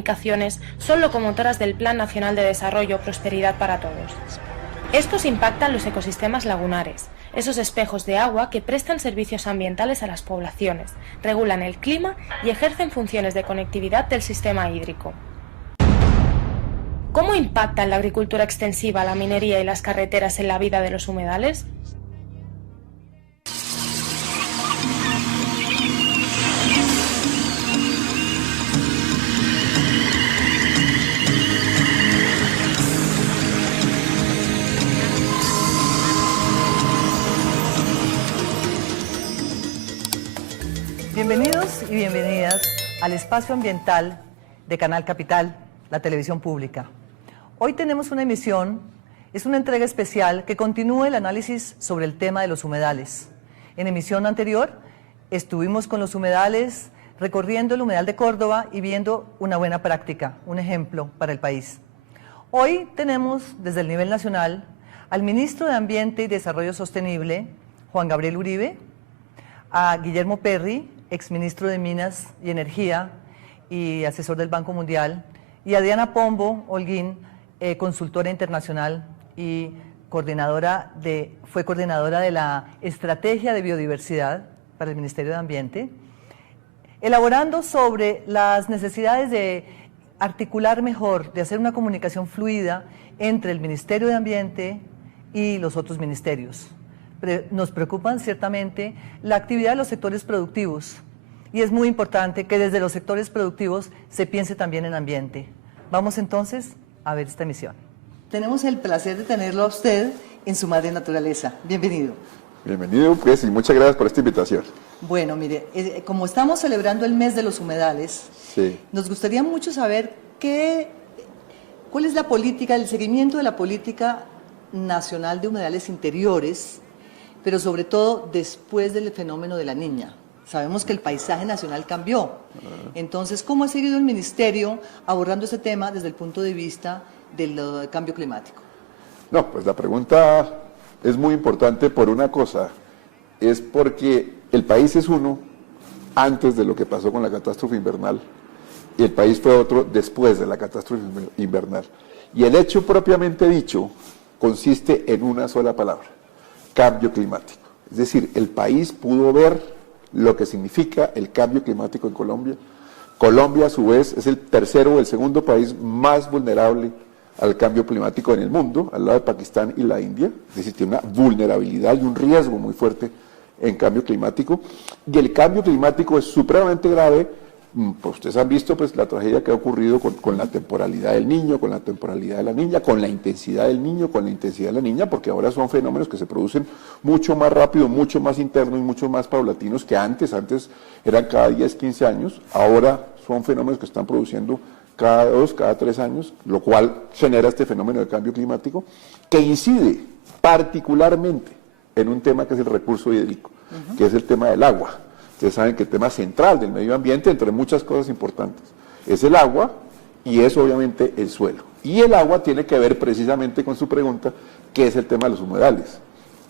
comunicaciones son locomotoras del Plan Nacional de Desarrollo Prosperidad para Todos. Estos impactan los ecosistemas lagunares, esos espejos de agua que prestan servicios ambientales a las poblaciones, regulan el clima y ejercen funciones de conectividad del sistema hídrico. ¿Cómo impactan la agricultura extensiva, la minería y las carreteras en la vida de los humedales? Bienvenidos y bienvenidas al espacio ambiental de Canal Capital, la televisión pública. Hoy tenemos una emisión, es una entrega especial que continúa el análisis sobre el tema de los humedales. En emisión anterior estuvimos con los humedales, recorriendo el humedal de Córdoba y viendo una buena práctica, un ejemplo para el país. Hoy tenemos desde el nivel nacional al ministro de Ambiente y Desarrollo Sostenible, Juan Gabriel Uribe, a Guillermo Perry, exministro de Minas y Energía y asesor del Banco Mundial, y a Diana Pombo Holguín, consultora internacional y fue coordinadora de la Estrategia de Biodiversidad para el Ministerio de Ambiente, elaborando sobre las necesidades de articular mejor, de hacer una comunicación fluida entre el Ministerio de Ambiente y los otros ministerios. Nos preocupan ciertamente la actividad de los sectores productivos y es muy importante que desde los sectores productivos se piense también en ambiente. Vamos entonces a ver esta emisión. Tenemos el placer de tenerlo a usted en su madre naturaleza. Bienvenido. Bienvenido, pues, y muchas gracias por esta invitación. Bueno, mire, como estamos celebrando el mes de los humedales, sí, nos gustaría mucho saber cuál es la política, el seguimiento de la política nacional de humedales interiores, pero sobre todo después del fenómeno de la Niña. Sabemos que el paisaje nacional cambió. Entonces, ¿cómo ha seguido el Ministerio abordando este tema desde el punto de vista del cambio climático? No, pues la pregunta es muy importante por una cosa, es porque el país es uno antes de lo que pasó con la catástrofe invernal y el país fue otro después de la catástrofe invernal. Y el hecho propiamente dicho consiste en una sola palabra: cambio climático. Es decir, el país pudo ver lo que significa el cambio climático en Colombia. Colombia, a su vez, es el tercero o el segundo país más vulnerable al cambio climático en el mundo, al lado de Pakistán y la India. Es decir, tiene una vulnerabilidad y un riesgo muy fuerte en cambio climático. Y el cambio climático es supremamente grave. Pues ustedes han visto pues la tragedia que ha ocurrido con la temporalidad del niño, con la temporalidad de la niña, con la intensidad del niño, con la intensidad de la niña, porque ahora son fenómenos que se producen mucho más rápido, mucho más internos y mucho más paulatinos que antes. Antes eran cada 10, 15 años, ahora son fenómenos que están produciendo cada 2, cada 3 años, lo cual genera este fenómeno de cambio climático, que incide particularmente en un tema que es el recurso hídrico, que es el tema del agua. Ustedes saben que el tema central del medio ambiente, entre muchas cosas importantes, es el agua y es obviamente el suelo. Y el agua tiene que ver precisamente con su pregunta, que es el tema de los humedales.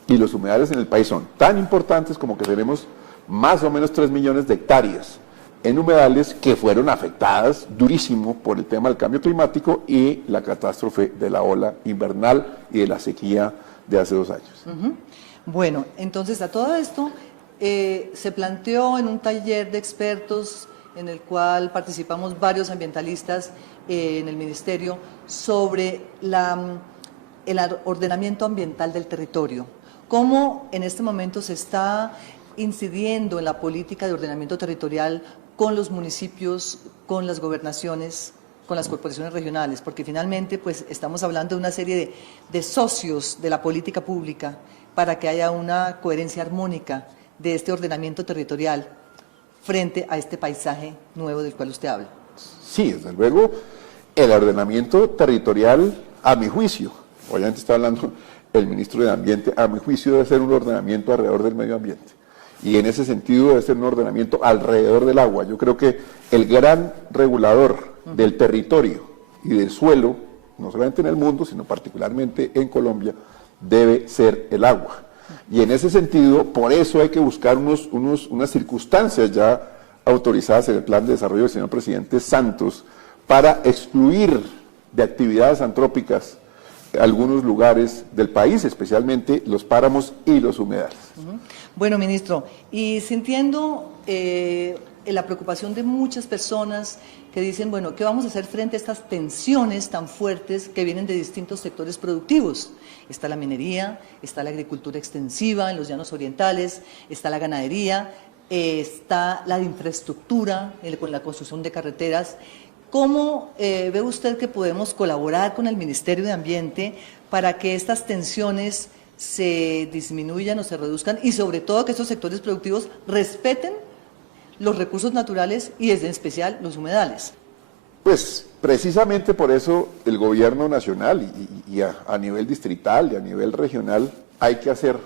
Y los humedales en el país son tan importantes como que tenemos más o menos 3 millones de hectáreas en humedales que fueron afectadas durísimo por el tema del cambio climático y la catástrofe de la ola invernal y de la sequía de hace 2 años. Bueno, entonces a todo esto se planteó en un taller de expertos en el cual participamos varios ambientalistas en el Ministerio sobre el ordenamiento ambiental del territorio. ¿Cómo en este momento se está incidiendo en la política de ordenamiento territorial con los municipios, con las gobernaciones, con las corporaciones regionales? Porque finalmente pues estamos hablando de una serie de socios de la política pública para que haya una coherencia armónica de este ordenamiento territorial frente a este paisaje nuevo del cual usted habla. Sí, desde luego, el ordenamiento territorial, a mi juicio, obviamente está hablando el ministro de Ambiente, a mi juicio debe ser un ordenamiento alrededor del medio ambiente. Y en ese sentido debe ser un ordenamiento alrededor del agua. Yo creo que el gran regulador del territorio y del suelo, no solamente en el mundo, sino particularmente en Colombia, debe ser el agua. Y en ese sentido, por eso hay que buscar unas circunstancias ya autorizadas en el Plan de Desarrollo del señor presidente Santos para excluir de actividades antrópicas algunos lugares del país, especialmente los páramos y los humedales. Bueno, ministro, y sintiendo la preocupación de muchas personas que dicen, bueno, ¿qué vamos a hacer frente a estas tensiones tan fuertes que vienen de distintos sectores productivos? Está la minería, está la agricultura extensiva en los llanos orientales, está la ganadería, está la infraestructura con la construcción de carreteras. ¿Cómo ve usted que podemos colaborar con el Ministerio de Ambiente para que estas tensiones se disminuyan o se reduzcan y sobre todo que estos sectores productivos respeten los recursos naturales y en especial los humedales? Pues precisamente por eso el gobierno nacional y a nivel distrital y a nivel regional hay que hacer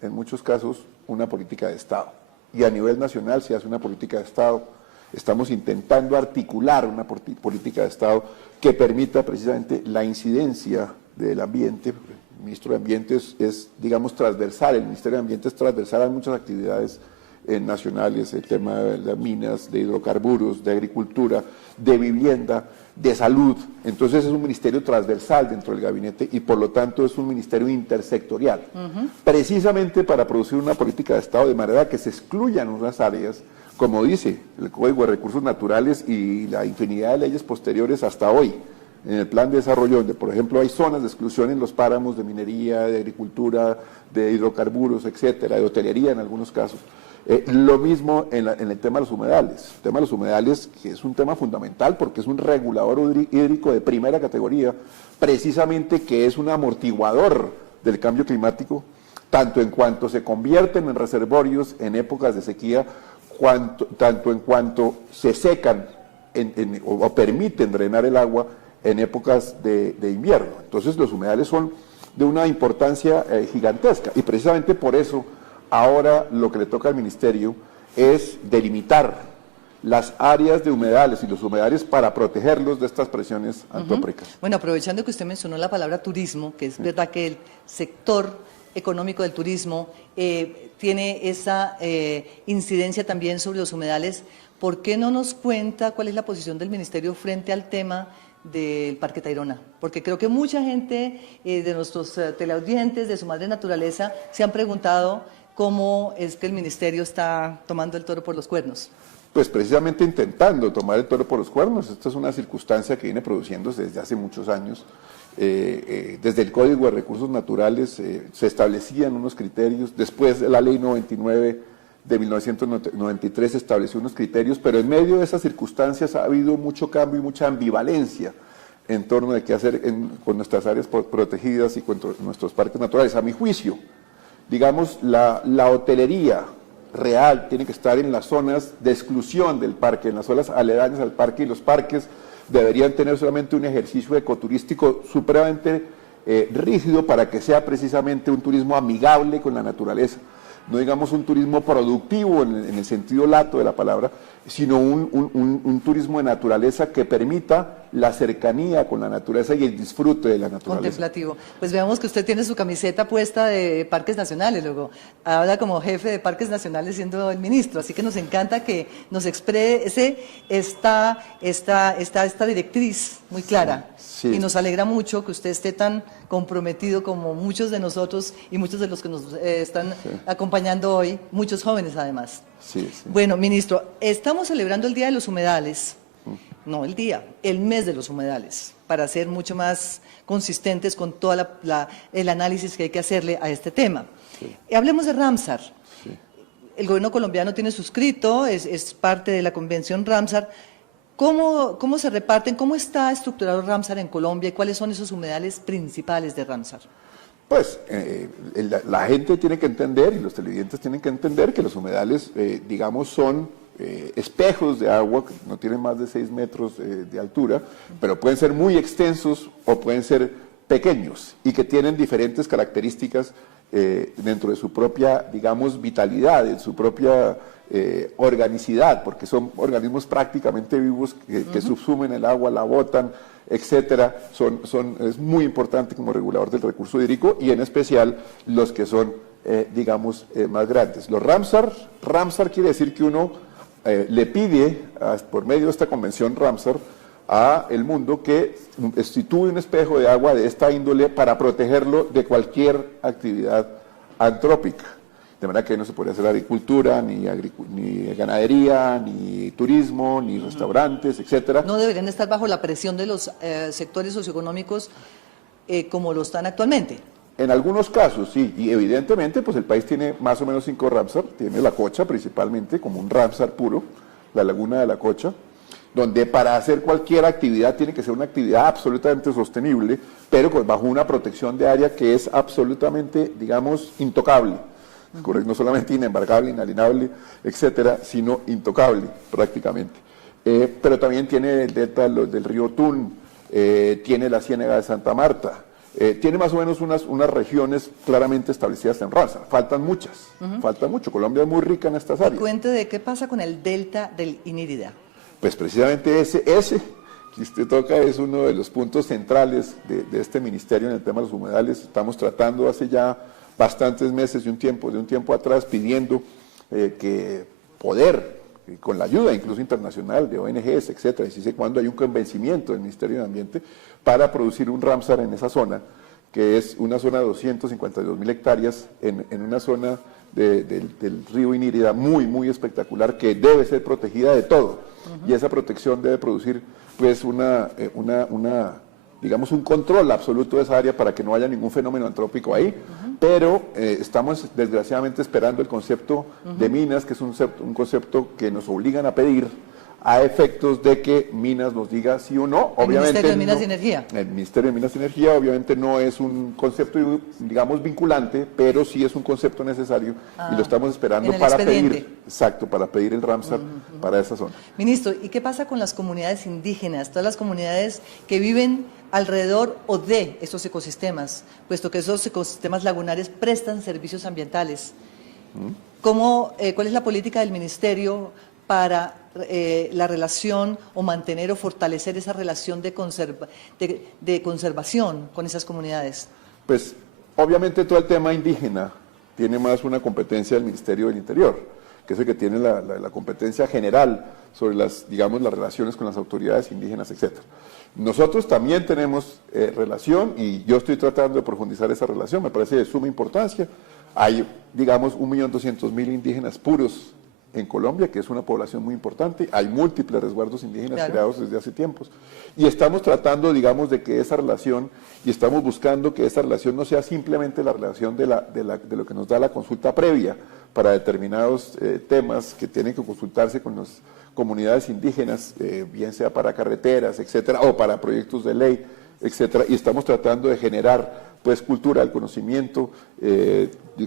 en muchos casos una política de Estado, y a nivel nacional se hace una política de Estado. Estamos intentando articular una política de Estado que permita precisamente la incidencia del ambiente. El ministro de Ambiente es, digamos, transversal, el Ministerio de Ambiente es transversal a muchas actividades nacionales, el tema de las minas, de hidrocarburos, de agricultura, de vivienda, de salud. Entonces es un ministerio transversal dentro del gabinete y por lo tanto es un ministerio intersectorial, precisamente para producir una política de Estado de manera que se excluyan unas áreas, como dice el Código de Recursos Naturales y la infinidad de leyes posteriores hasta hoy, en el plan de desarrollo, donde por ejemplo hay zonas de exclusión en los páramos de minería, de agricultura, de hidrocarburos, etcétera, de hotelería en algunos casos. Lo mismo en el tema de los humedales. El tema de los humedales, que es un tema fundamental porque es un regulador hídrico de primera categoría, precisamente que es un amortiguador del cambio climático, tanto en cuanto se convierten en reservorios en épocas de sequía, tanto en cuanto se secan o permiten drenar el agua en épocas de invierno. Entonces los humedales son de una importancia gigantesca y precisamente por eso ahora lo que le toca al ministerio es delimitar las áreas de humedales y los humedales para protegerlos de estas presiones antrópicas. Bueno, aprovechando que usted mencionó la palabra turismo, que es verdad que el sector económico del turismo tiene esa incidencia también sobre los humedales, ¿por qué no nos cuenta cuál es la posición del ministerio frente al tema del Parque Tayrona? Porque creo que mucha gente de nuestros teleaudientes, de Su Madre Naturaleza, se han preguntado cómo es que el ministerio está tomando el toro por los cuernos. Pues precisamente intentando tomar el toro por los cuernos. Esta es una circunstancia que viene produciéndose desde hace muchos años. Desde el Código de Recursos Naturales se establecían unos criterios, después de la Ley 99 de 1993 se estableció unos criterios, pero en medio de esas circunstancias ha habido mucho cambio y mucha ambivalencia en torno de qué hacer con nuestras áreas protegidas y con nuestros parques naturales. A mi juicio, digamos, la hotelería real tiene que estar en las zonas de exclusión del parque, en las zonas aledañas al parque, y los parques deberían tener solamente un ejercicio ecoturístico supremamente rígido para que sea precisamente un turismo amigable con la naturaleza. No digamos un turismo productivo en el sentido lato de la palabra, sino un turismo de naturaleza que permita la cercanía con la naturaleza y el disfrute de la naturaleza. Contemplativo. Pues veamos que usted tiene su camiseta puesta de Parques Nacionales, luego habla como jefe de Parques Nacionales siendo el ministro, así que nos encanta que nos exprese esta directriz muy clara. Sí. Y nos alegra mucho que usted esté tan comprometido como muchos de nosotros y muchos de los que nos están acompañando hoy, muchos jóvenes además. Sí. Bueno, ministro, estamos celebrando el Día de los Humedales, no el día, el mes de los humedales, para ser mucho más consistentes con todo el análisis que hay que hacerle a este tema. Sí. Hablemos de Ramsar. Sí. El gobierno colombiano tiene suscrito, es parte de la convención Ramsar. ¿Cómo se reparten? ¿Cómo está estructurado Ramsar en Colombia y cuáles son esos humedales principales de Ramsar? Pues la gente tiene que entender y los televidentes tienen que entender que los humedales, digamos, son espejos de agua que no tienen más de 6 metros de altura, pero pueden ser muy extensos o pueden ser pequeños y que tienen diferentes características dentro de su propia, digamos, vitalidad, de su propia organicidad, porque son organismos prácticamente vivos que subsumen el agua, la botan, etcétera. Es muy importante como regulador del recurso hídrico y en especial los que son, digamos, más grandes. Los Ramsar quiere decir que uno le pide, por medio de esta convención Ramsar, a el mundo que instituye un espejo de agua de esta índole para protegerlo de cualquier actividad antrópica. De manera que no se podría hacer agricultura, ni ganadería, ni turismo, ni restaurantes, etcétera. No deberían estar bajo la presión de los sectores socioeconómicos como lo están actualmente. En algunos casos, sí, y evidentemente pues el país tiene más o menos 5 Ramsar, tiene la Cocha principalmente como un Ramsar puro, la laguna de la Cocha, donde para hacer cualquier actividad tiene que ser una actividad absolutamente sostenible, pero pues bajo una protección de área que es absolutamente, digamos, intocable. No solamente inembargable, inalienable, etcétera, sino intocable prácticamente. Pero también tiene el delta del río Tun, tiene la Ciénaga de Santa Marta, tiene más o menos unas regiones claramente establecidas en Ramsar. Faltan muchas, falta mucho. Colombia es muy rica en estas áreas. Cuente de qué pasa con el delta del Inírida. Pues precisamente ese que usted toca es uno de los puntos centrales de este ministerio en el tema de los humedales. Estamos tratando hace ya bastantes meses de un tiempo atrás, pidiendo que poder, con la ayuda incluso internacional de ONGs, etcétera, y si sé cuándo hay un convencimiento del Ministerio de Ambiente para producir un Ramsar en esa zona, que es una zona de 252.000 hectáreas en una zona del río Inírida muy espectacular, que debe ser protegida de todo, y esa protección debe producir pues digamos un control absoluto de esa área para que no haya ningún fenómeno antrópico ahí, pero estamos desgraciadamente esperando el concepto de minas, que es un concepto que nos obligan a pedir a efectos de que Minas nos diga sí o no. Obviamente, el Ministerio de Minas y Energía. El Ministerio de Minas y Energía obviamente no es un concepto, digamos, vinculante, pero sí es un concepto necesario y lo estamos esperando para pedir, para pedir el Ramsar para esa zona. Ministro, ¿y qué pasa con las comunidades indígenas, todas las comunidades que viven alrededor o de estos ecosistemas, puesto que esos ecosistemas lagunares prestan servicios ambientales? ¿Cuál es la política del Ministerio para la relación o mantener o fortalecer esa relación de conservación con esas comunidades? Pues obviamente todo el tema indígena tiene más una competencia del Ministerio del Interior, que es el que tiene la competencia general sobre las relaciones con las autoridades indígenas, etcétera. Nosotros también tenemos relación y yo estoy tratando de profundizar esa relación, me parece de suma importancia. Hay, digamos, 1.200.000 indígenas puros en Colombia, que es una población muy importante. Hay múltiples resguardos indígenas creados desde hace tiempos. Y estamos tratando, digamos, de que esa relación, y estamos buscando que esa relación no sea simplemente la relación de lo que nos da la consulta previa para determinados temas que tienen que consultarse con las comunidades indígenas, bien sea para carreteras, etcétera, o para proyectos de ley, etcétera. Y estamos tratando de generar pues cultura, el conocimiento,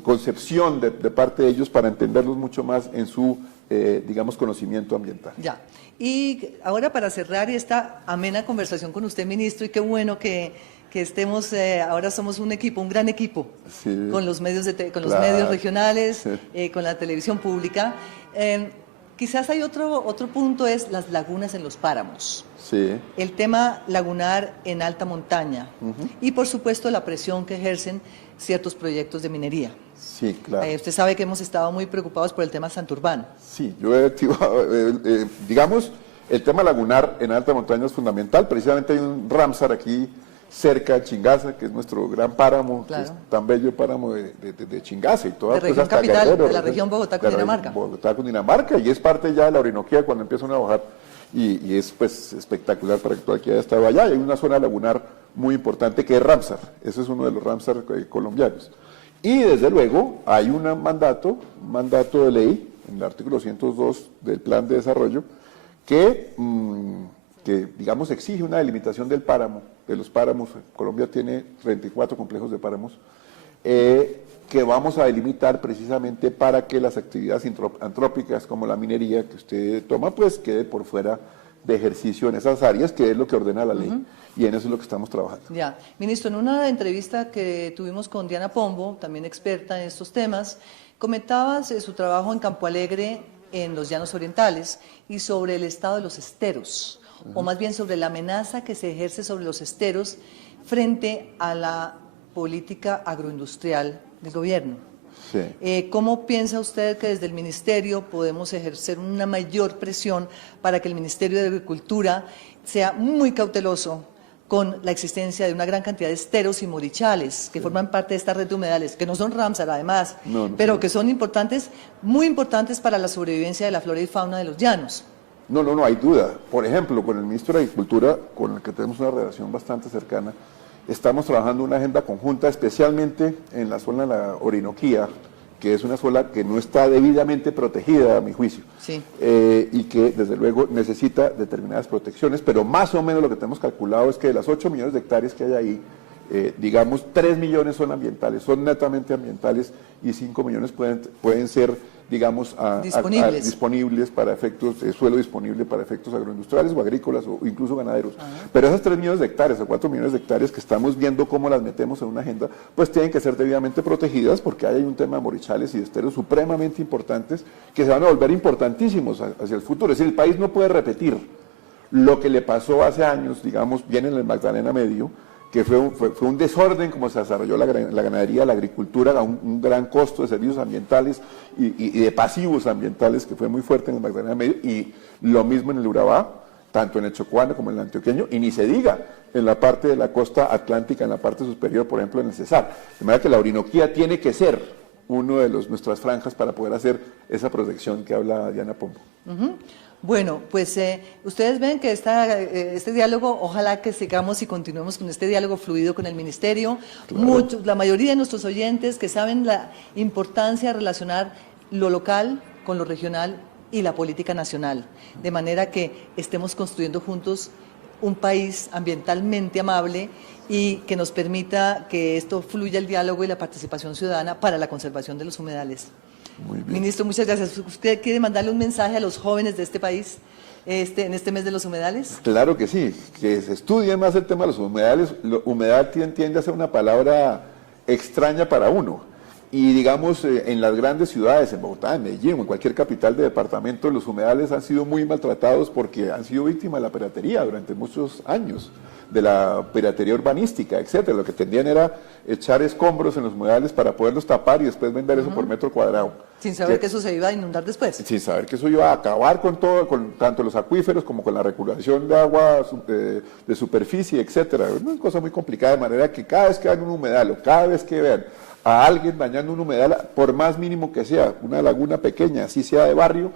concepción de parte de ellos para entenderlos mucho más en su, digamos, conocimiento ambiental. Ya. Y ahora para cerrar esta amena conversación con usted, ministro, y qué bueno que estemos, ahora somos un equipo, un gran equipo, sí, con los medios, los medios regionales, sí, con la televisión pública. Quizás hay otro punto, es las lagunas en los páramos. Sí. El tema lagunar en alta montaña y, por supuesto, la presión que ejercen ciertos proyectos de minería. Sí, claro. Usted sabe que hemos estado muy preocupados por el tema Santurbán. Sí, yo he activado, digamos, el tema lagunar en alta montaña es fundamental. Precisamente hay un Ramsar aquí cerca de Chingaza, que es nuestro gran páramo, claro, que es tan bello páramo de Chingaza y toda la región capital, Guerrero, de la región Bogotá-Cundinamarca. Bogotá-Cundinamarca, y es parte ya de la Orinoquía cuando empiezan a bajar, y es pues espectacular para que cualquiera haya estado allá. Hay una zona lagunar muy importante que es Ramsar, ese es uno de los Ramsar colombianos. Y desde luego hay un mandato de ley, en el artículo 102 del Plan de Desarrollo, que digamos exige una delimitación del páramo, de los páramos. Colombia tiene 34 complejos de páramos, que vamos a delimitar precisamente para que las actividades antrópicas como la minería que usted toma, pues quede por fuera de ejercicio en esas áreas, que es lo que ordena la ley, y en eso es lo que estamos trabajando. Ya, ministro, en una entrevista que tuvimos con Diana Pombo, también experta en estos temas, comentabas su trabajo en Campo Alegre, en los Llanos Orientales, y sobre el estado de los esteros, o más bien sobre la amenaza que se ejerce sobre los esteros frente a la política agroindustrial del gobierno. Sí. ¿Cómo piensa usted que desde el Ministerio podemos ejercer una mayor presión para que el Ministerio de Agricultura sea muy cauteloso con la existencia de una gran cantidad de esteros y morichales que forman parte de esta red de humedales, que no son Ramsar además, pero que son importantes, muy importantes para la sobrevivencia de la flora y fauna de los llanos. No hay duda. Por ejemplo, con el ministro de Agricultura, con el que tenemos una relación bastante cercana, estamos trabajando una agenda conjunta, especialmente en la zona de la Orinoquía, que es una zona que no está debidamente protegida, a mi juicio, sí. Y que desde luego necesita determinadas protecciones, pero más o menos lo que tenemos calculado es que de las 8 millones de hectáreas que hay ahí, digamos 3 millones son ambientales, son netamente ambientales, y 5 millones pueden ser, digamos, disponibles para efectos, suelo disponible para efectos agroindustriales o agrícolas o incluso ganaderos. Pero esas 3 millones de hectáreas o 4 millones de hectáreas que estamos viendo cómo las metemos en una agenda, pues tienen que ser debidamente protegidas, porque hay un tema de morichales y de esteros supremamente importantes que se van a volver importantísimos hacia el futuro. Es decir, el país no puede repetir lo que le pasó hace años, digamos, bien en el Magdalena Medio, que fue un desorden como se desarrolló la ganadería, la agricultura, a un gran costo de servicios ambientales y de pasivos ambientales, que fue muy fuerte en el Magdalena Medio, y lo mismo en el Urabá, tanto en el Chocuano como en el Antioqueño, y ni se diga en la parte de la costa atlántica, en la parte superior, por ejemplo, en el Cesar. De manera que la Orinoquía tiene que ser uno de nuestras franjas para poder hacer esa protección que habla Diana Pombo. Bueno, pues ustedes ven que este diálogo, ojalá que sigamos y continuemos con este diálogo fluido con el Ministerio. Claro. La mayoría de nuestros oyentes que saben la importancia de relacionar lo local con lo regional y la política nacional, de manera que estemos construyendo juntos un país ambientalmente amable y que nos permita que esto fluya el diálogo y la participación ciudadana para la conservación de los humedales. Muy bien. Ministro, muchas gracias. ¿Usted quiere mandarle un mensaje a los jóvenes de este país en este mes de los humedales? Claro que sí, que se estudie más el tema de los humedales. Humedad tiende a ser una palabra extraña para uno. Y digamos, en las grandes ciudades, en Bogotá, en Medellín o en cualquier capital de departamento, los humedales han sido muy maltratados porque han sido víctimas de la piratería durante muchos años, de la piratería urbanística, etcétera. Lo que tendían era echar escombros en los humedales para poderlos tapar y después vender eso por metro cuadrado. Sin saber que eso se iba a inundar después. Sin saber que eso iba a acabar con todo, con tanto los acuíferos como con la regulación de agua de superficie, etcétera. Es una cosa muy complicada, de manera que cada vez que vean un humedal o cada vez que vean a alguien dañando un humedal, por más mínimo que sea, una laguna pequeña, así sea de barrio,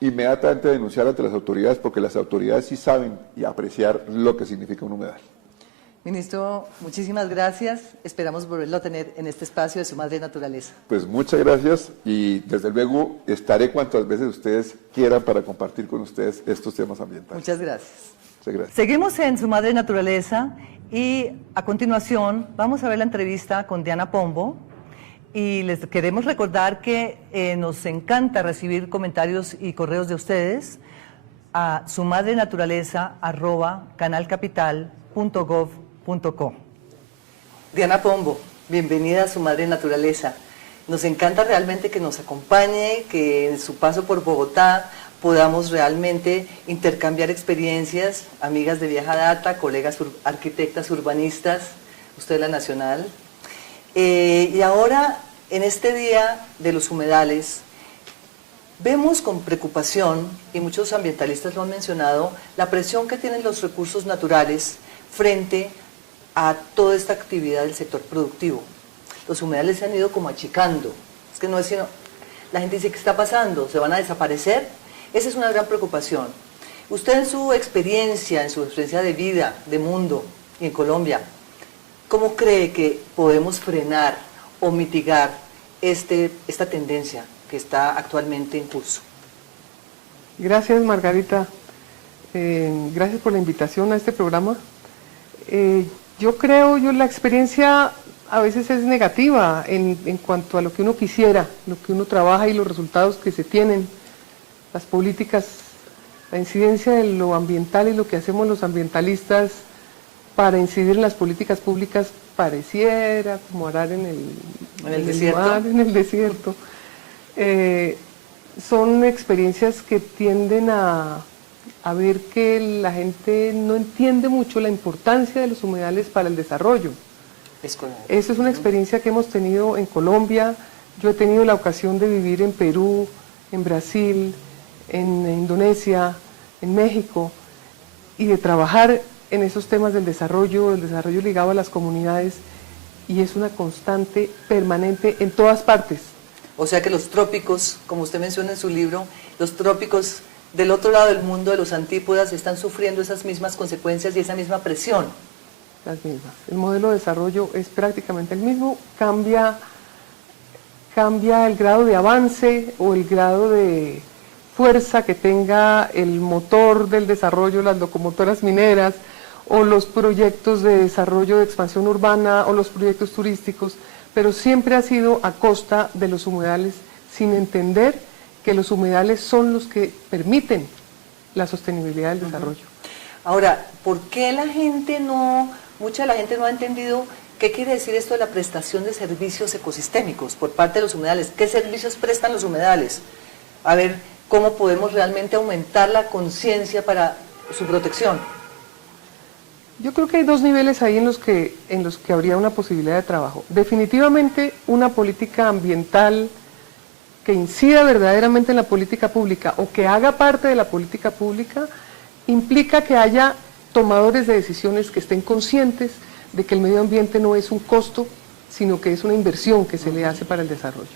inmediatamente denunciar ante las autoridades, porque las autoridades sí saben y apreciar lo que significa un humedal. Ministro, muchísimas gracias. Esperamos volverlo a tener en este espacio de Su Madre Naturaleza. Pues muchas gracias y desde luego estaré cuantas veces ustedes quieran para compartir con ustedes estos temas ambientales. Muchas gracias. Muchas gracias. Seguimos en Su Madre Naturaleza y a continuación vamos a ver la entrevista con Diana Pombo. Y les queremos recordar que nos encanta recibir comentarios y correos de ustedes a sumadrenaturaleza@canalcapital.gov.co. Diana Pombo, bienvenida a Su Madre Naturaleza. Nos encanta realmente que nos acompañe, que en su paso por Bogotá podamos realmente intercambiar experiencias, amigas de vieja data, colegas arquitectas urbanistas, usted de la Nacional. Y ahora, en este día de los humedales, vemos con preocupación, y muchos ambientalistas lo han mencionado, la presión que tienen los recursos naturales frente a toda esta actividad del sector productivo. Los humedales se han ido como achicando. Es que no es sino, la gente dice, ¿qué está pasando? ¿Se van a desaparecer? Esa es una gran preocupación. Usted en su experiencia de vida, de mundo, y en Colombia, ¿cómo cree que podemos frenar o mitigar esta tendencia que está actualmente en curso? Gracias, Margarita. Gracias por la invitación a este programa. Yo creo, la experiencia a veces es negativa en cuanto a lo que uno quisiera, lo que uno trabaja y los resultados que se tienen, las políticas, la incidencia de lo ambiental y lo que hacemos los ambientalistas para incidir en las políticas públicas pareciera como arar en el desierto. Son experiencias que tienden a ver que la gente no entiende mucho la importancia de los humedales para el desarrollo. Esa es una experiencia que hemos tenido en Colombia. Yo he tenido la ocasión de vivir en Perú, en Brasil, en Indonesia, en México, y de trabajar en esos temas del desarrollo ligado a las comunidades, y es una constante permanente en todas partes. O sea que los trópicos, como usted menciona en su libro, los trópicos del otro lado del mundo, de los antípodas, están sufriendo esas mismas consecuencias y esa misma presión. Las mismas. El modelo de desarrollo es prácticamente el mismo, cambia el grado de avance o el grado de fuerza que tenga el motor del desarrollo, las locomotoras mineras, o los proyectos de desarrollo de expansión urbana, o los proyectos turísticos, pero siempre ha sido a costa de los humedales, sin entender que los humedales son los que permiten la sostenibilidad del desarrollo. Ahora, ¿por qué mucha de la gente no ha entendido qué quiere decir esto de la prestación de servicios ecosistémicos por parte de los humedales? ¿Qué servicios prestan los humedales? A ver, ¿cómo podemos realmente aumentar la conciencia para su protección? Yo creo que hay dos niveles ahí en los que habría una posibilidad de trabajo. Definitivamente una política ambiental que incida verdaderamente en la política pública o que haga parte de la política pública implica que haya tomadores de decisiones que estén conscientes de que el medio ambiente no es un costo, sino que es una inversión que se le hace para el desarrollo.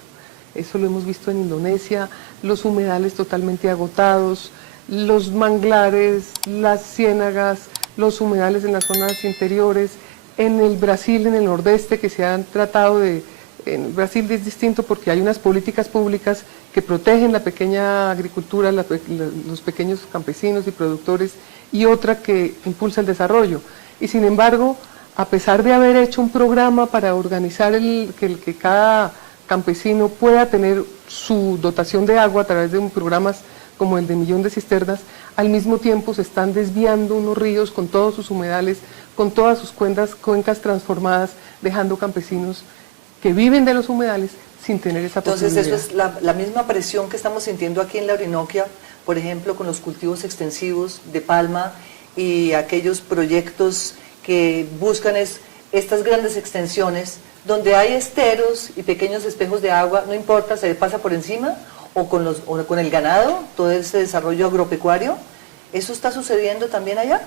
Eso lo hemos visto en Indonesia, los humedales totalmente agotados, los manglares, las ciénagas, los humedales en las zonas interiores, en el Brasil, en el nordeste, que se han tratado de... En Brasil es distinto porque hay unas políticas públicas que protegen la pequeña agricultura, los pequeños campesinos y productores, y otra que impulsa el desarrollo. Y sin embargo, a pesar de haber hecho un programa para organizar que cada campesino pueda tener su dotación de agua a través de programas como el de Millón de Cisternas, al mismo tiempo se están desviando unos ríos con todos sus humedales, con todas sus cuencas transformadas, dejando campesinos que viven de los humedales sin tener esa posibilidad. Entonces eso es la misma presión que estamos sintiendo aquí en la Orinoquia, por ejemplo, con los cultivos extensivos de palma y aquellos proyectos que buscan estas grandes extensiones, donde hay esteros y pequeños espejos de agua, no importa, se pasa por encima, o con el ganado, todo ese desarrollo agropecuario. ¿Eso está sucediendo también allá?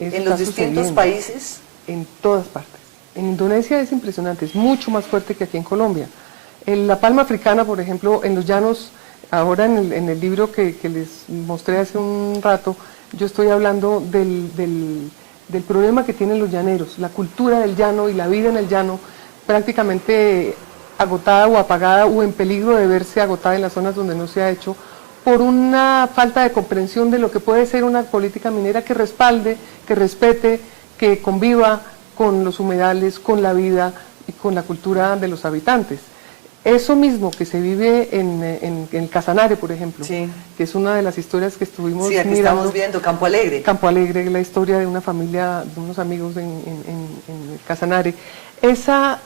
¿En los distintos países? En todas partes. En Indonesia es impresionante, es mucho más fuerte que aquí en Colombia. La palma africana, por ejemplo, en los llanos, ahora en el libro que les mostré hace un rato, yo estoy hablando del problema que tienen los llaneros, la cultura del llano y la vida en el llano, prácticamente agotada o apagada o en peligro de verse agotada en las zonas donde no se ha hecho, por una falta de comprensión de lo que puede ser una política minera que respalde, que respete, que conviva con los humedales, con la vida y con la cultura de los habitantes. Eso mismo que se vive en Casanare, por ejemplo, sí, que es una de las historias que estuvimos mirando. Sí, aquí estamos viendo Campo Alegre. Campo Alegre, la historia de una familia, de unos amigos en Casanare. Esa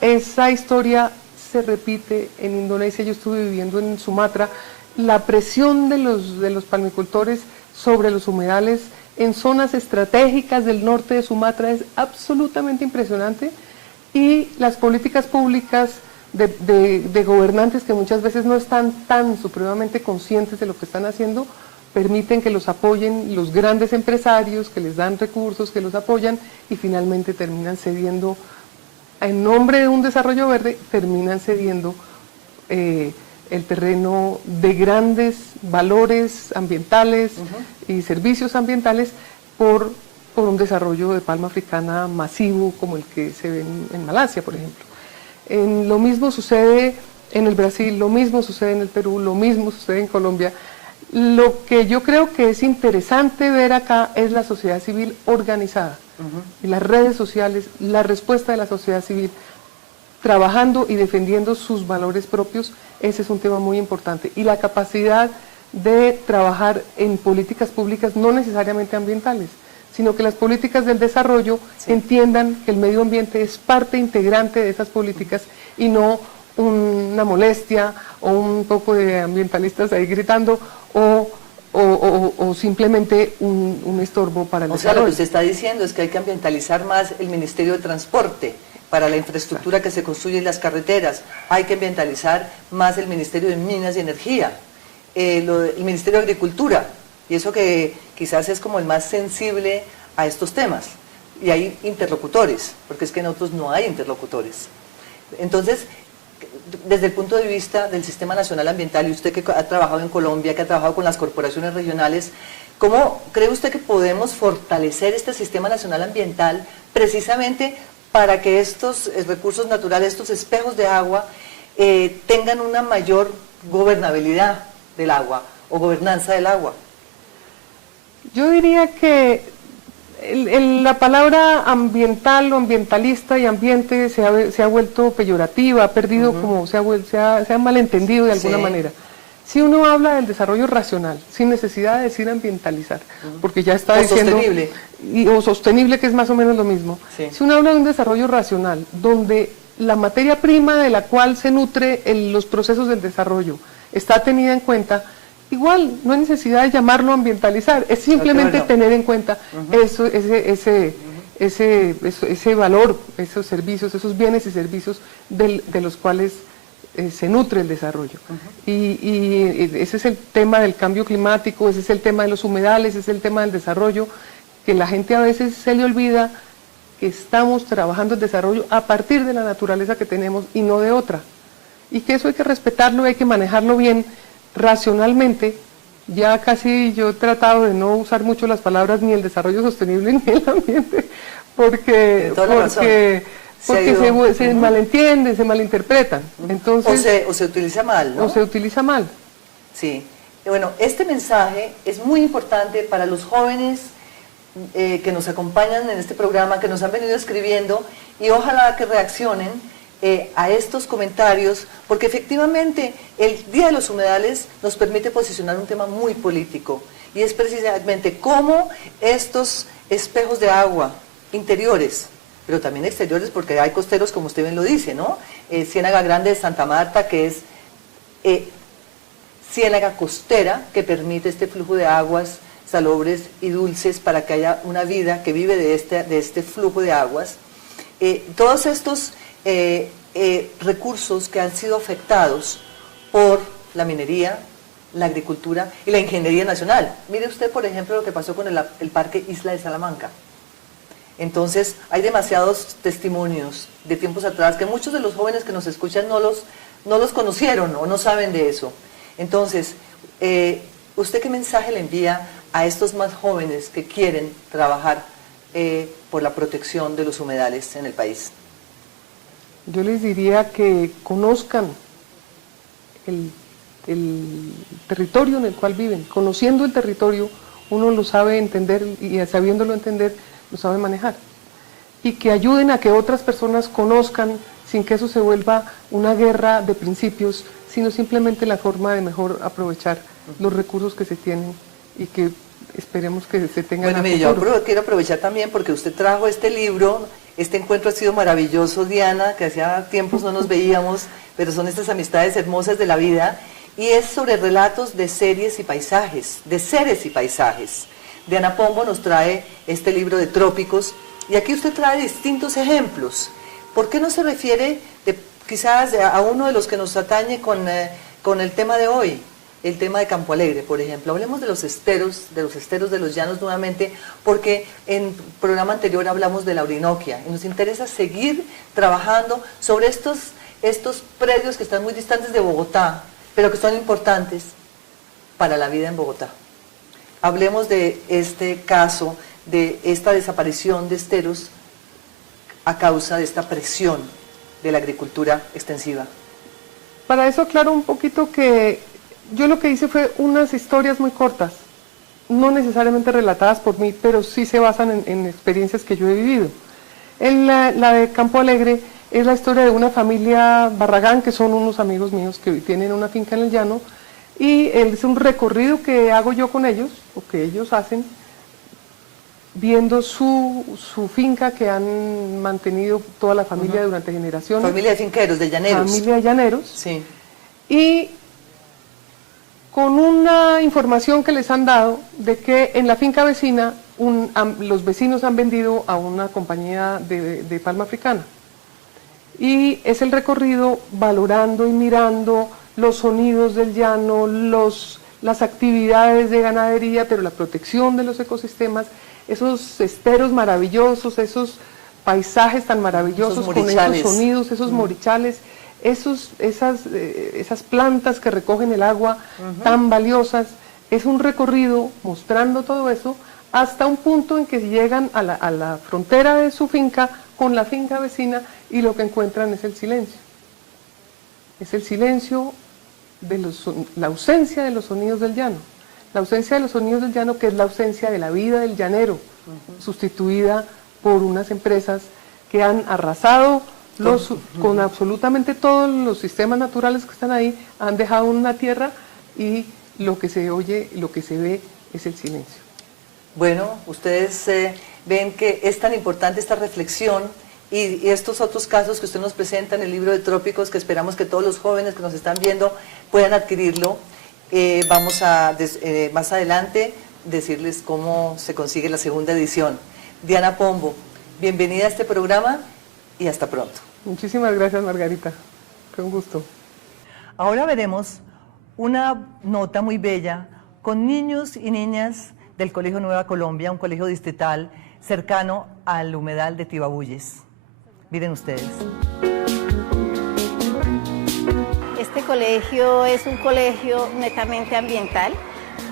historia se repite en Indonesia. Yo estuve viviendo en Sumatra. La presión de los palmicultores sobre los humedales en zonas estratégicas del norte de Sumatra es absolutamente impresionante, y las políticas públicas de gobernantes que muchas veces no están tan supremamente conscientes de lo que están haciendo, permiten que los apoyen los grandes empresarios, que les dan recursos, que los apoyan, y finalmente terminan cediendo, en nombre de un desarrollo verde, terminan cediendo el terreno de grandes valores ambientales y servicios ambientales por un desarrollo de palma africana masivo como el que se ve en Malasia, por ejemplo. Lo mismo sucede en el Brasil, lo mismo sucede en el Perú, lo mismo sucede en Colombia. Lo que yo creo que es interesante ver acá es la sociedad civil organizada, y las redes sociales, la respuesta de la sociedad civil, trabajando y defendiendo sus valores propios. Ese es un tema muy importante, y la capacidad de trabajar en políticas públicas no necesariamente ambientales, sino que las políticas del desarrollo entiendan que el medio ambiente es parte integrante de esas políticas y no una molestia o un poco de ambientalistas ahí gritando o simplemente un estorbo para el desarrollo. O sea, lo que usted está diciendo es que hay que ambientalizar más el Ministerio de Transporte para la infraestructura que se construye en las carreteras. Hay que ambientalizar más el Ministerio de Minas y Energía, el Ministerio de Agricultura, y eso que quizás es como el más sensible a estos temas. Y hay interlocutores, porque es que en otros no hay interlocutores. Entonces, desde el punto de vista del Sistema Nacional Ambiental, y usted que ha trabajado en Colombia, que ha trabajado con las corporaciones regionales, ¿cómo cree usted que podemos fortalecer este Sistema Nacional Ambiental precisamente para que estos recursos naturales, estos espejos de agua, tengan una mayor gobernabilidad del agua o gobernanza del agua? Yo diría que la palabra ambiental o ambientalista y ambiente se ha vuelto peyorativa, ha perdido como, se ha malentendido de alguna manera. Si uno habla del desarrollo racional, sin necesidad de decir ambientalizar, porque ya está diciendo... Sostenible. O sostenible, que es más o menos lo mismo. Sí. Si uno habla de un desarrollo racional, donde la materia prima de la cual se nutre los procesos del desarrollo está tenida en cuenta, igual no hay necesidad de llamarlo ambientalizar, es simplemente tener en cuenta ese valor, esos servicios, esos bienes y servicios de los cuales se nutre el desarrollo. Y ese es el tema del cambio climático, ese es el tema de los humedales, ese es el tema del desarrollo, que la gente a veces se le olvida que estamos trabajando el desarrollo a partir de la naturaleza que tenemos y no de otra. Y que eso hay que respetarlo, hay que manejarlo bien, racionalmente. Ya casi yo he tratado de no usar mucho las palabras ni el desarrollo sostenible ni el ambiente, porque se malentienden, se malinterpretan. Entonces, o se utiliza mal, ¿no? O se utiliza mal. Sí. Bueno, este mensaje es muy importante para los jóvenes que nos acompañan en este programa, que nos han venido escribiendo, y ojalá que reaccionen a estos comentarios, porque efectivamente el Día de los Humedales nos permite posicionar un tema muy político, y es precisamente cómo estos espejos de agua interiores, pero también exteriores, porque hay costeros, como usted bien lo dice, ¿no? Ciénaga Grande de Santa Marta, que es ciénaga costera, que permite este flujo de aguas salobres y dulces para que haya una vida que vive de este flujo de aguas. Todos estos recursos que han sido afectados por la minería, la agricultura y la ingeniería nacional. Mire usted, por ejemplo, lo que pasó con el Parque Isla de Salamanca. Entonces, hay demasiados testimonios de tiempos atrás que muchos de los jóvenes que nos escuchan no los conocieron o no saben de eso. Entonces, ¿usted qué mensaje le envía a estos más jóvenes que quieren trabajar por la protección de los humedales en el país? Yo les diría que conozcan el territorio en el cual viven. Conociendo el territorio, uno lo sabe entender y sabiéndolo entender, lo sabe manejar. Y que ayuden a que otras personas conozcan sin que eso se vuelva una guerra de principios, sino simplemente la forma de mejor aprovechar los recursos que se tienen y que esperemos que se tengan. Bueno, mire, yo quiero aprovechar también porque usted trajo este libro. Este encuentro ha sido maravilloso, Diana, que hacía tiempos no nos veíamos, pero son estas amistades hermosas de la vida, y es sobre relatos de series y paisajes, de seres y paisajes. Diana Pombo nos trae este libro de trópicos, y aquí usted trae distintos ejemplos. ¿Por qué no se refiere quizás a uno de los que nos atañe con el tema de hoy? El tema de Campo Alegre, por ejemplo. Hablemos de los esteros de los llanos nuevamente, porque en el programa anterior hablamos de la Orinoquia y nos interesa seguir trabajando sobre estos predios que están muy distantes de Bogotá, pero que son importantes para la vida en Bogotá. Hablemos de este caso, de esta desaparición de esteros a causa de esta presión de la agricultura extensiva. Para eso aclaro un poquito que yo lo que hice fue unas historias muy cortas, no necesariamente relatadas por mí, pero sí se basan en experiencias que yo he vivido. La de Campo Alegre es la historia de una familia Barragán, que son unos amigos míos que tienen una finca en el llano, y es un recorrido que hago yo con ellos, o que ellos hacen, viendo su finca que han mantenido toda la familia durante generaciones. Familia de finqueros, de llaneros. Familia de llaneros. Sí. Y con una información que les han dado de que en la finca vecina los vecinos han vendido a una compañía de palma africana. Y es el recorrido valorando y mirando los sonidos del llano, las actividades de ganadería, pero la protección de los ecosistemas, esos esteros maravillosos, esos paisajes tan maravillosos con esos sonidos, esos morichales, esas plantas que recogen el agua tan valiosas. Es un recorrido mostrando todo eso hasta un punto en que llegan a la frontera de su finca con la finca vecina y lo que encuentran es el silencio. Es el silencio de la ausencia de los sonidos del llano. La ausencia de los sonidos del llano, que es la ausencia de la vida del llanero, sustituida por unas empresas que han arrasado con absolutamente todos los sistemas naturales que están ahí, han dejado una tierra y lo que se oye, lo que se ve es el silencio. Bueno, ustedes ven que es tan importante esta reflexión y estos otros casos que usted nos presenta en el libro de Trópicos, que esperamos que todos los jóvenes que nos están viendo puedan adquirirlo. Vamos a más adelante decirles cómo se consigue la segunda edición. Diana Pombo, bienvenida a este programa y hasta pronto. Muchísimas gracias, Margarita. Con gusto. Ahora veremos una nota muy bella con niños y niñas del Colegio Nueva Colombia, un colegio distrital cercano al humedal de Tibabuyes. Miren ustedes. Este colegio es un colegio netamente ambiental,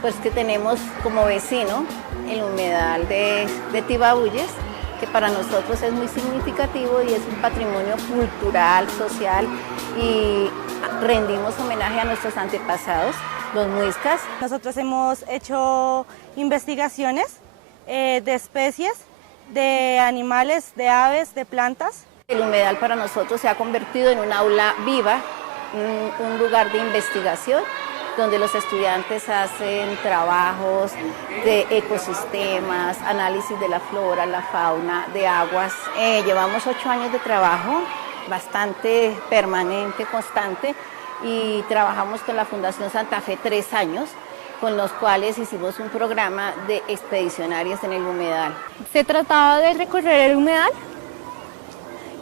pues que tenemos como vecino el humedal de Tibabuyes, que para nosotros es muy significativo y es un patrimonio cultural, social, y rendimos homenaje a nuestros antepasados, los muiscas. Nosotros hemos hecho investigaciones de especies, de animales, de aves, de plantas. El humedal para nosotros se ha convertido en un aula viva, un lugar de investigación, donde los estudiantes hacen trabajos de ecosistemas, análisis de la flora, la fauna, de aguas. Llevamos 8 años de trabajo, bastante permanente, constante, y trabajamos con la Fundación Santa Fe 3 años, con los cuales hicimos un programa de expedicionarias en el humedal. Se trataba de recorrer el humedal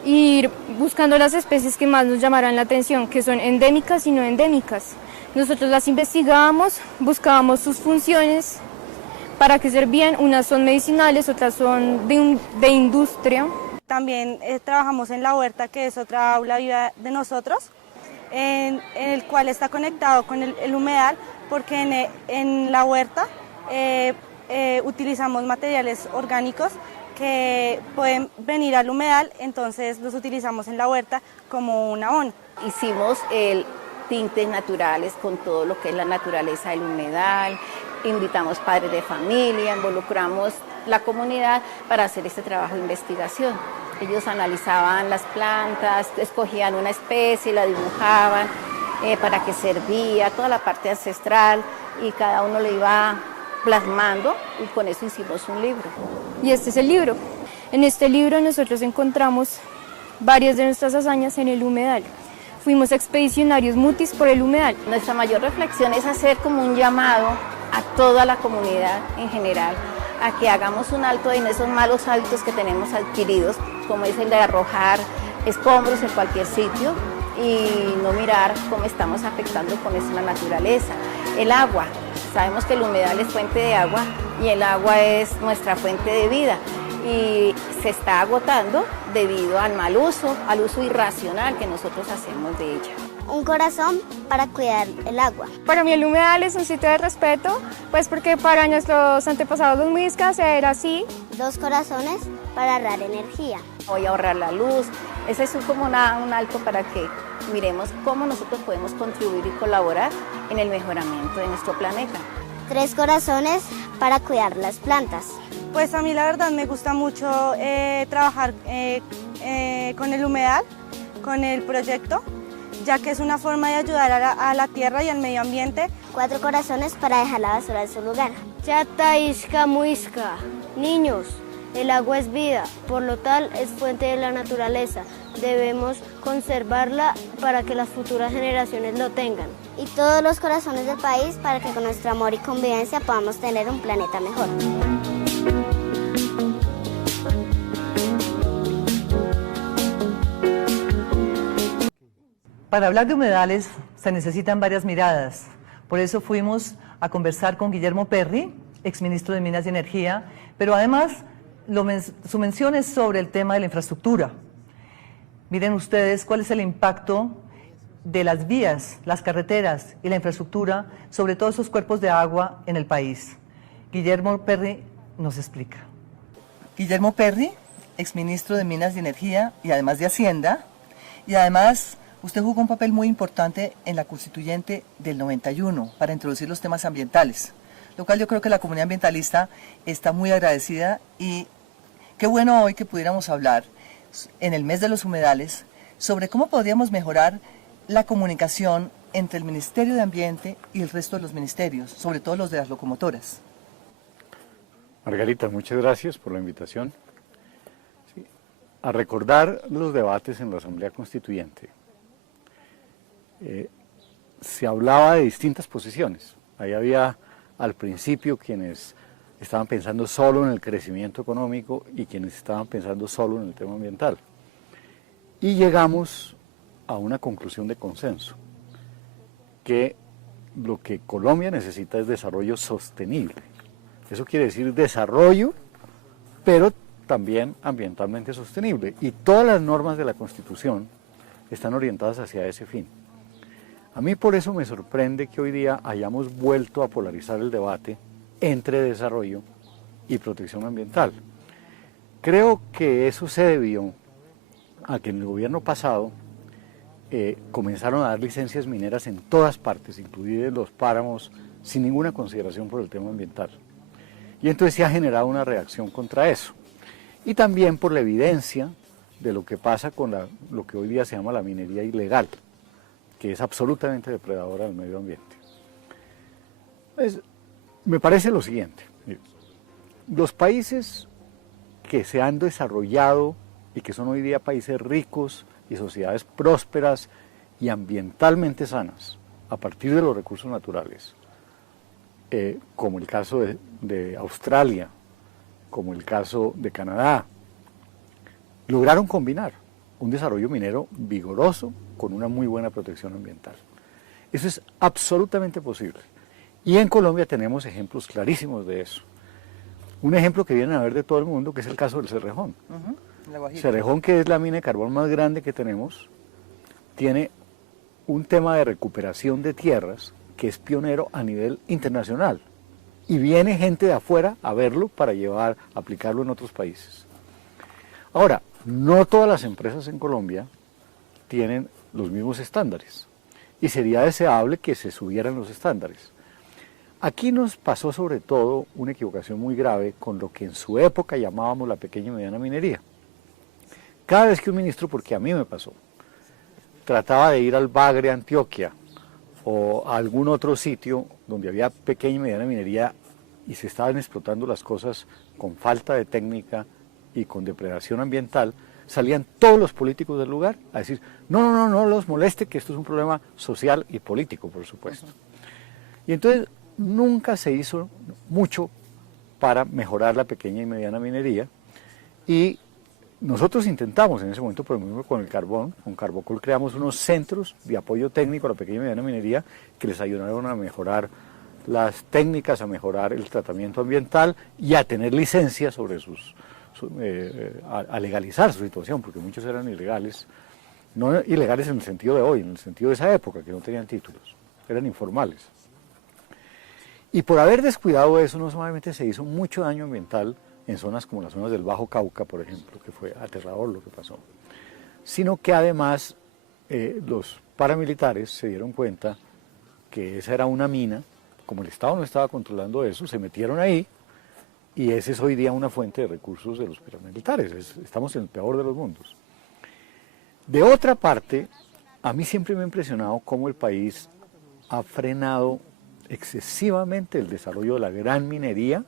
e ir buscando las especies que más nos llamaran la atención, que son endémicas y no endémicas. Nosotros las investigábamos, buscábamos sus funciones, para qué servían. Unas son medicinales, otras son de industria. También trabajamos en la huerta, que es otra aula viva de nosotros, en el cual está conectado con el humedal, porque en la huerta utilizamos materiales orgánicos que pueden venir al humedal, entonces los utilizamos en la huerta como un abono. Hicimos tintes naturales con todo lo que es la naturaleza del humedal, invitamos padres de familia, involucramos la comunidad para hacer este trabajo de investigación. Ellos analizaban las plantas, escogían una especie, la dibujaban, para qué servía, toda la parte ancestral, y cada uno le iba plasmando, y con eso hicimos un libro. Y este es el libro. En este libro nosotros encontramos varias de nuestras hazañas en el humedal. Fuimos expedicionarios mutis por el humedal. Nuestra mayor reflexión es hacer como un llamado a toda la comunidad en general, a que hagamos un alto en esos malos hábitos que tenemos adquiridos, como es el de arrojar escombros en cualquier sitio y no mirar cómo estamos afectando con eso la naturaleza. El agua, sabemos que el humedal es fuente de agua y el agua es nuestra fuente de vida y se está agotando debido al mal uso, al uso irracional que nosotros hacemos de ella. Un corazón para cuidar el agua. Para mí el humedal es un sitio de respeto, pues porque para nuestros antepasados los muiscas era así. 2 corazones para ahorrar energía. Voy a ahorrar la luz. Ese es como un alto para que miremos cómo nosotros podemos contribuir y colaborar en el mejoramiento de nuestro planeta. 3 corazones para cuidar las plantas. Pues a mí la verdad me gusta mucho trabajar con el humedal, con el proyecto, ya que es una forma de ayudar a la tierra y al medio ambiente. 4 corazones para dejar la basura en su lugar. Chata isca muisca. Niños, el agua es vida, por lo tal es fuente de la naturaleza. Debemos conservarla para que las futuras generaciones lo tengan. Y todos los corazones del país para que con nuestro amor y convivencia podamos tener un planeta mejor. Para hablar de humedales se necesitan varias miradas. Por eso fuimos a conversar con Guillermo Perry, exministro de Minas y Energía, pero además su mención es sobre el tema de la infraestructura. Miren ustedes cuál es el impacto de las vías, las carreteras y la infraestructura sobre todos esos cuerpos de agua en el país. Guillermo Perry nos explica. Guillermo Perry, exministro de Minas y Energía y además de Hacienda, y además usted jugó un papel muy importante en la constituyente del 91 para introducir los temas ambientales, lo cual yo creo que la comunidad ambientalista está muy agradecida y qué bueno hoy que pudiéramos hablar en el mes de los humedales sobre cómo podríamos mejorar la comunicación entre el Ministerio de Ambiente y el resto de los ministerios, sobre todo los de las locomotoras. Margarita, muchas gracias por la invitación. Sí, a recordar los debates en la Asamblea Constituyente. Se hablaba de distintas posiciones. Ahí había al principio quienes estaban pensando solo en el crecimiento económico y quienes estaban pensando solo en el tema ambiental. Y llegamos a una conclusión de consenso, que lo que Colombia necesita es desarrollo sostenible. Eso quiere decir desarrollo, pero también ambientalmente sostenible. Y todas las normas de la Constitución están orientadas hacia ese fin. A mí por eso me sorprende que hoy día hayamos vuelto a polarizar el debate entre desarrollo y protección ambiental. Creo que eso se debió a que en el gobierno pasado comenzaron a dar licencias mineras en todas partes, incluidos los páramos, sin ninguna consideración por el tema ambiental. Y entonces se ha generado una reacción contra eso. Y también por la evidencia de lo que pasa con lo que hoy día se llama la minería ilegal, que es absolutamente depredadora del medio ambiente. Pues, me parece lo siguiente: los países que se han desarrollado y que son hoy día países ricos y sociedades prósperas y ambientalmente sanas a partir de los recursos naturales, como el caso de Australia, como el caso de Canadá, lograron combinar un desarrollo minero vigoroso con una muy buena protección ambiental. Eso es absolutamente posible. Y en Colombia tenemos ejemplos clarísimos de eso. Un ejemplo que vienen a ver de todo el mundo, que es el caso del Cerrejón. Cerrejón, que es la mina de carbón más grande que tenemos, tiene un tema de recuperación de tierras que es pionero a nivel internacional. Y viene gente de afuera a verlo para aplicarlo en otros países. Ahora, no todas las empresas en Colombia tienen los mismos estándares. Y sería deseable que se subieran los estándares. Aquí nos pasó sobre todo una equivocación muy grave con lo que en su época llamábamos la pequeña y mediana minería. Cada vez que un ministro, porque a mí me pasó, trataba de ir al Bagre, Antioquia, o a algún otro sitio donde había pequeña y mediana minería y se estaban explotando las cosas con falta de técnica y con depredación ambiental, salían todos los políticos del lugar a decir, no los moleste, que esto es un problema social y político, por supuesto. Y entonces nunca se hizo mucho para mejorar la pequeña y mediana minería, y nosotros intentamos en ese momento, por ejemplo, con el carbón, con Carbocol creamos unos centros de apoyo técnico a la pequeña y mediana minería que les ayudaron a mejorar las técnicas, a mejorar el tratamiento ambiental y a tener licencias sobre a legalizar su situación, porque muchos eran ilegales, no ilegales en el sentido de hoy, en el sentido de esa época, que no tenían títulos, eran informales. Y por haber descuidado eso, no solamente se hizo mucho daño ambiental en zonas como las zonas del Bajo Cauca, por ejemplo, que fue aterrador lo que pasó, sino que además los paramilitares se dieron cuenta que esa era una mina, como el Estado no estaba controlando eso, se metieron ahí, y ese es hoy día una fuente de recursos de los paramilitares. Estamos en el peor de los mundos. De otra parte, a mí siempre me ha impresionado cómo el país ha frenado excesivamente el desarrollo de la gran minería,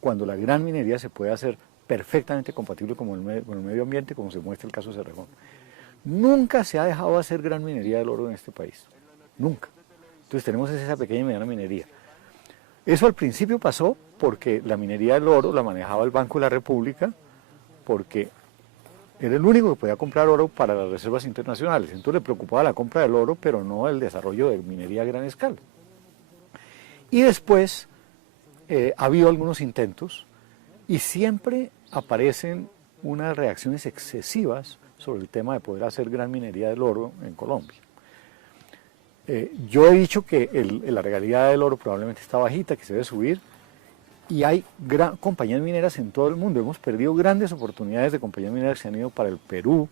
cuando la gran minería se puede hacer perfectamente compatible con el medio ambiente, como se muestra el caso de Cerrejón. Nunca se ha dejado de hacer gran minería del oro en este país, nunca. Entonces tenemos esa pequeña y mediana minería. Eso al principio pasó porque la minería del oro la manejaba el Banco de la República, porque era el único que podía comprar oro para las reservas internacionales. Entonces le preocupaba la compra del oro, pero no el desarrollo de minería a gran escala. Y después ha habido algunos intentos y siempre aparecen unas reacciones excesivas sobre el tema de poder hacer gran minería del oro en Colombia. Yo he dicho que la regalía del oro probablemente está bajita, que se debe subir, y hay compañías mineras en todo el mundo. Hemos perdido grandes oportunidades de compañías mineras que se han ido para el Perú,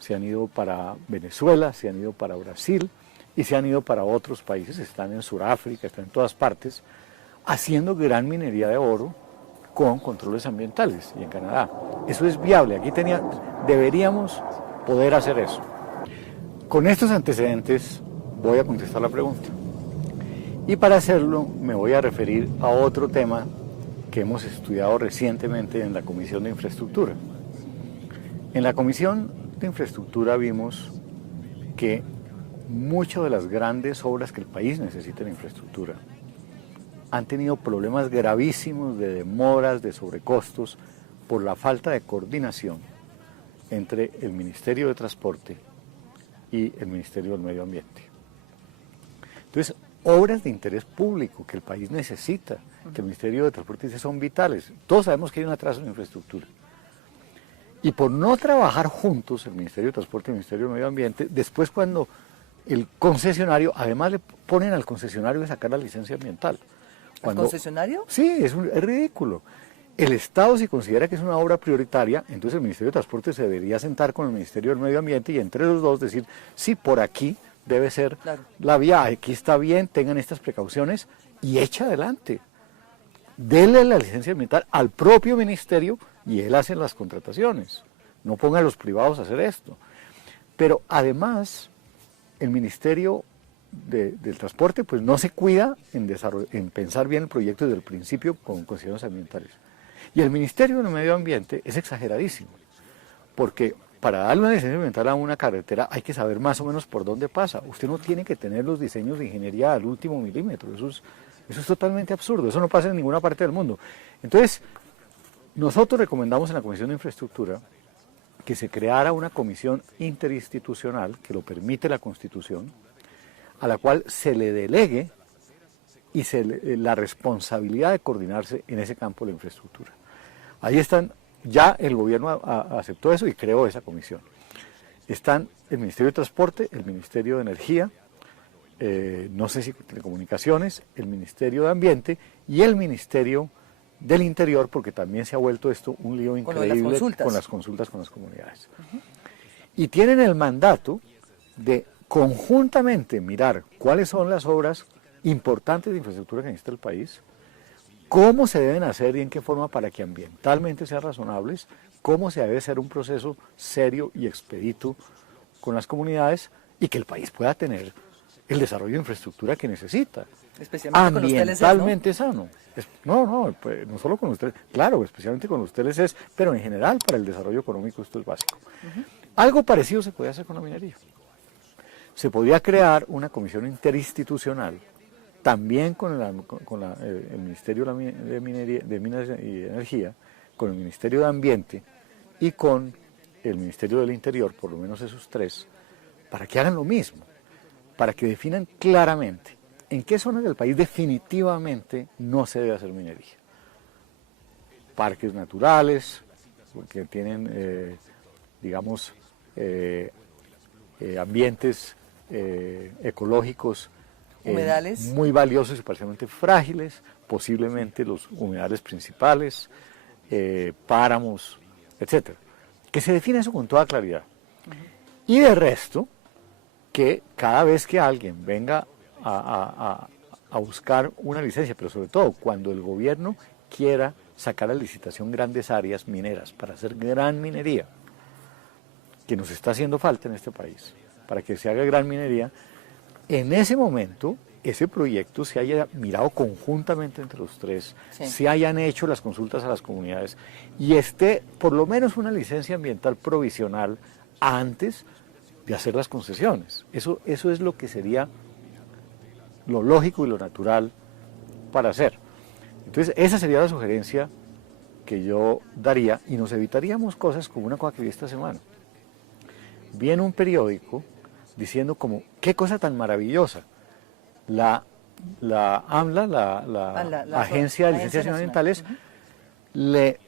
se han ido para Venezuela, se han ido para Brasil y se han ido para otros países, están en Sudáfrica, están en todas partes, haciendo gran minería de oro con controles ambientales, y en Canadá. Eso es viable, aquí deberíamos poder hacer eso. Con estos antecedentes voy a contestar la pregunta. Y para hacerlo me voy a referir a otro tema que hemos estudiado recientemente en la Comisión de Infraestructura. En la Comisión de Infraestructura vimos que muchas de las grandes obras que el país necesita en infraestructura han tenido problemas gravísimos de demoras, de sobrecostos, por la falta de coordinación entre el Ministerio de Transporte y el Ministerio del Medio Ambiente. Entonces, obras de interés público que el país necesita, que el Ministerio de Transporte dice son vitales. Todos sabemos que hay un atraso en infraestructura. Y por no trabajar juntos, el Ministerio de Transporte y el Ministerio del Medio Ambiente, después cuando el concesionario, además le ponen al concesionario de sacar la licencia ambiental. ¿Al concesionario? Sí, es ridículo. El Estado, si considera que es una obra prioritaria, entonces el Ministerio de Transporte se debería sentar con el Ministerio del Medio Ambiente y entre los dos decir, sí, por aquí debe ser la vía, aquí está bien, tengan estas precauciones y echa adelante. Dele la licencia ambiental al propio ministerio y él hace las contrataciones. No ponga a los privados a hacer esto. Pero además, el Ministerio del Transporte pues no se cuida en pensar bien el proyecto desde el principio con consideraciones ambientales. Y el Ministerio del Medio Ambiente es exageradísimo, porque para darle una licencia ambiental a una carretera hay que saber más o menos por dónde pasa. Usted no tiene que tener los diseños de ingeniería al último milímetro. Eso es totalmente absurdo. Eso no pasa en ninguna parte del mundo. Entonces, nosotros recomendamos en la Comisión de Infraestructura que se creara una comisión interinstitucional, que lo permite la Constitución, a la cual se le delegue y la responsabilidad de coordinarse en ese campo de la infraestructura. Ahí están. Ya el gobierno aceptó eso y creó esa comisión. Están el Ministerio de Transporte, el Ministerio de Energía, no sé si Telecomunicaciones, el Ministerio de Ambiente y el Ministerio del Interior, porque también se ha vuelto esto un lío increíble con las consultas con las comunidades. Y tienen el mandato de conjuntamente mirar cuáles son las obras importantes de infraestructura que necesita el país, cómo se deben hacer y en qué forma para que ambientalmente sean razonables, cómo se debe hacer un proceso serio y expedito con las comunidades y que el país pueda tener el desarrollo de infraestructura que necesita. Especialmente ambientalmente sano. Pues, no solo con ustedes, claro, especialmente con ustedes es, pero en general para el desarrollo económico esto es básico. Algo parecido se puede hacer con la minería. Se podría crear una comisión interinstitucional también con el Ministerio de Minas y Energía, con el Ministerio de Ambiente y con el Ministerio del Interior, por lo menos esos tres, para que hagan lo mismo, para que definan claramente en qué zonas del país definitivamente no se debe hacer minería. Parques naturales, que tienen, ambientes ecológicos, humedales muy valiosos y parcialmente frágiles, posiblemente los humedales principales, páramos, etcétera. Que se define eso con toda claridad. Y de resto, que cada vez que alguien venga a buscar una licencia, pero sobre todo cuando el gobierno quiera sacar a licitación grandes áreas mineras para hacer gran minería, que nos está haciendo falta en este país, para que se haga gran minería, en ese momento, ese proyecto se haya mirado conjuntamente entre los tres, se hayan hecho las consultas a las comunidades y esté por lo menos una licencia ambiental provisional antes de hacer las concesiones. Eso es lo que sería lo lógico y lo natural para hacer. Entonces, esa sería la sugerencia que yo daría y nos evitaríamos cosas como una cosa que vi esta semana. Vi en un periódico diciendo como, qué cosa tan maravillosa, la la AMLA, la Agencia de Licencias Ambientales, le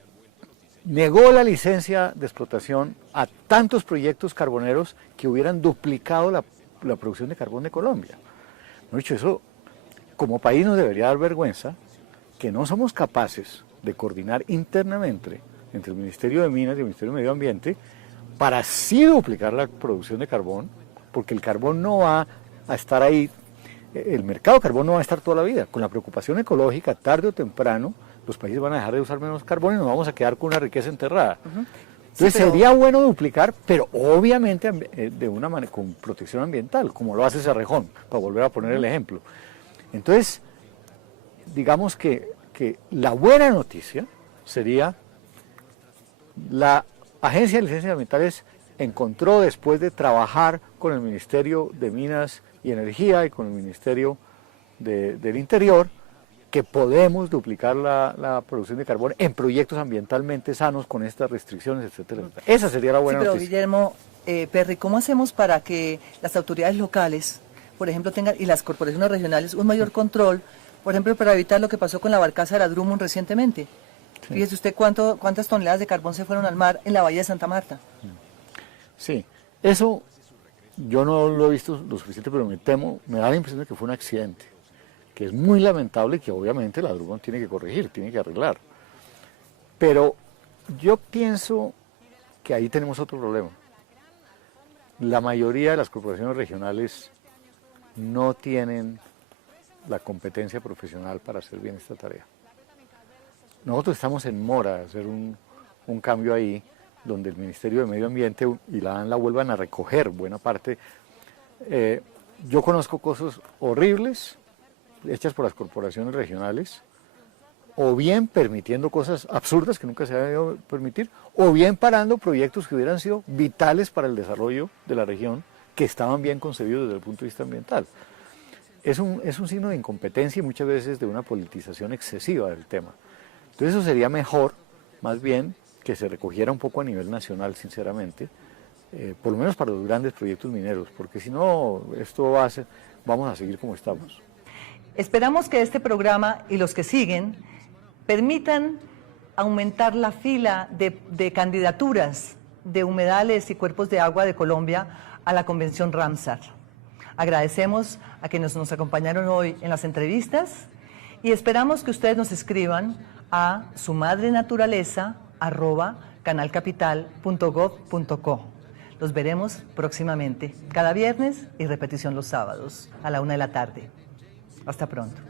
negó la licencia de explotación a tantos proyectos carboneros que hubieran duplicado la producción de carbón de Colombia. No, dicho eso, como país nos debería dar vergüenza que no somos capaces de coordinar internamente entre el Ministerio de Minas y el Ministerio de Medio Ambiente para así duplicar la producción de carbón, porque el carbón no va a estar ahí, el mercado de carbón no va a estar toda la vida. Con la preocupación ecológica, tarde o temprano, los países van a dejar de usar menos carbón y nos vamos a quedar con una riqueza enterrada. Entonces sería bueno duplicar, pero obviamente de una manera con protección ambiental, como lo hace Cerrejón, para volver a poner el ejemplo. Entonces, digamos que la buena noticia sería la Agencia de Licencias Ambientales encontró, después de trabajar con el Ministerio de Minas y Energía y con el Ministerio del Interior, que podemos duplicar la producción de carbón en proyectos ambientalmente sanos con estas restricciones, etcétera. Esa sería la buena noticia. Guillermo Perry, ¿cómo hacemos para que las autoridades locales, por ejemplo, tengan, y las corporaciones regionales, un mayor control, por ejemplo, para evitar lo que pasó con la barcaza de la Drummond recientemente? Sí. Fíjese usted cuántas toneladas de carbón se fueron al mar en la bahía de Santa Marta. Sí, eso yo no lo he visto lo suficiente, pero me da la impresión de que fue un accidente, que es muy lamentable y que obviamente la Drummond tiene que corregir, tiene que arreglar. Pero yo pienso que ahí tenemos otro problema. La mayoría de las corporaciones regionales no tienen la competencia profesional para hacer bien esta tarea. Nosotros estamos en mora de hacer un cambio ahí, donde el Ministerio de Medio Ambiente y la ANLA vuelvan a recoger buena parte. Yo conozco cosas horribles hechas por las corporaciones regionales, o bien permitiendo cosas absurdas que nunca se habían debido permitir, o bien parando proyectos que hubieran sido vitales para el desarrollo de la región, que estaban bien concebidos desde el punto de vista ambiental. Es un signo de incompetencia y muchas veces de una politización excesiva del tema. Entonces eso sería mejor, más bien, que se recogiera un poco a nivel nacional, sinceramente, por lo menos para los grandes proyectos mineros, porque si no, vamos a seguir como estamos. Esperamos que este programa y los que siguen permitan aumentar la fila de candidaturas de humedales y cuerpos de agua de Colombia a la Convención Ramsar. Agradecemos a quienes nos acompañaron hoy en las entrevistas y esperamos que ustedes nos escriban a sumadrenaturaleza@canalcapital.gov.co. Los veremos próximamente, cada viernes y repetición los sábados a la 1 de la tarde. Hasta pronto.